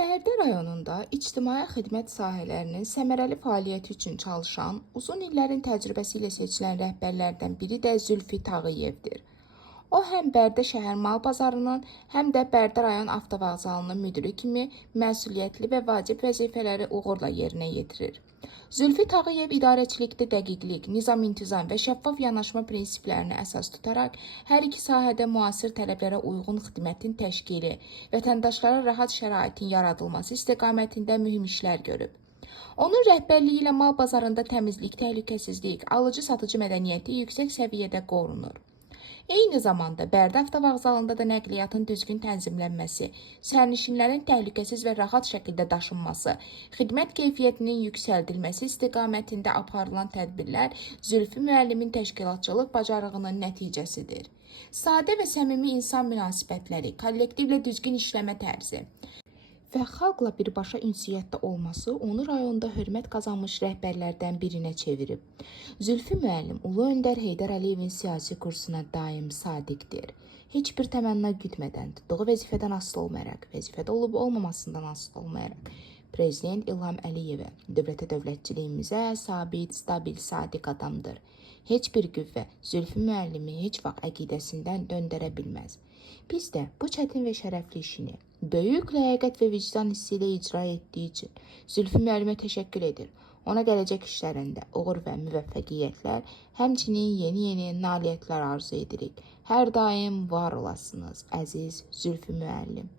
Bərdə rayonunda ictimai xidmət sahələrinin səmərəli fəaliyyəti üçün çalışan, uzun illərin təcrübəsi ilə seçilən rəhbərlərdən biri də Zülfi Tağıyevdir. O, həm Bərdə şəhər mal bazarının, həm də Bərdə rayon avtovağzalının müdiri kimi məsuliyyətli və vacib vəzifələri uğurla yerinə yetirir. Zülfi Tağıyev idarəçilikdə dəqiqlik, nizam-intizam və şəffaf yanaşma prinsiplərini əsas tutaraq hər iki sahədə müasir tələblərə uyğun xidmətin təşkili, vətəndaşlara rahat şəraitin yaradılması istiqamətində mühüm işlər görüb. Onun rəhbərliyi ilə mal bazarında təmizlik, təhlükəsizlik, alıcı-satıcı mədəniyyəti yüksək səviyyədə qorunur. Eyni zamanda Bərdə avtovağzalında da nəqliyyatın düzgün tənzimlənməsi, sərnişinlərin təhlükəsiz və rahat şəkildə daşınması, xidmət keyfiyyətinin yüksəldilməsi istiqamətində aparılan tədbirlər Zülfi müəllimin təşkilatçılıq bacarığının nəticəsidir. Sadə və səmimi insan münasibətləri, kollektivlə düzgün işləmə tərzi və xalqla birbaşa ünsiyyətdə olması onu rayonda hörmət qazanmış rəhbərlərdən birinə çevirib. Zülfi müəllim Ulu Öndər Heydər Əliyevin siyasi kursuna daim sadiqdir. Heç bir təmənna gütmədən, tutduğu vəzifədən asılı olmayaraq, vəzifədə olub-olmamasından asılı olmayaraq, Prezident İlham Əliyevə, dövlətçiliyimizə sabit, stabil, sadiq adamdır. Heç bir qüvvə Zülfi müəllimi heç vaxt əqidəsindən döndərə bilməz. Biz də bu çətin və şərəfli işini böyük ləyaqət və vicdan hissi ilə icra etdiyi üçün Zülfi müəllimə təşəkkür edir. Ona gələcək işlərində uğur və müvəffəqiyyətlər, həmçinin yeni nailiyyətlər arzu edirik. Hər daim var olasınız, əziz Zülfi müəllim.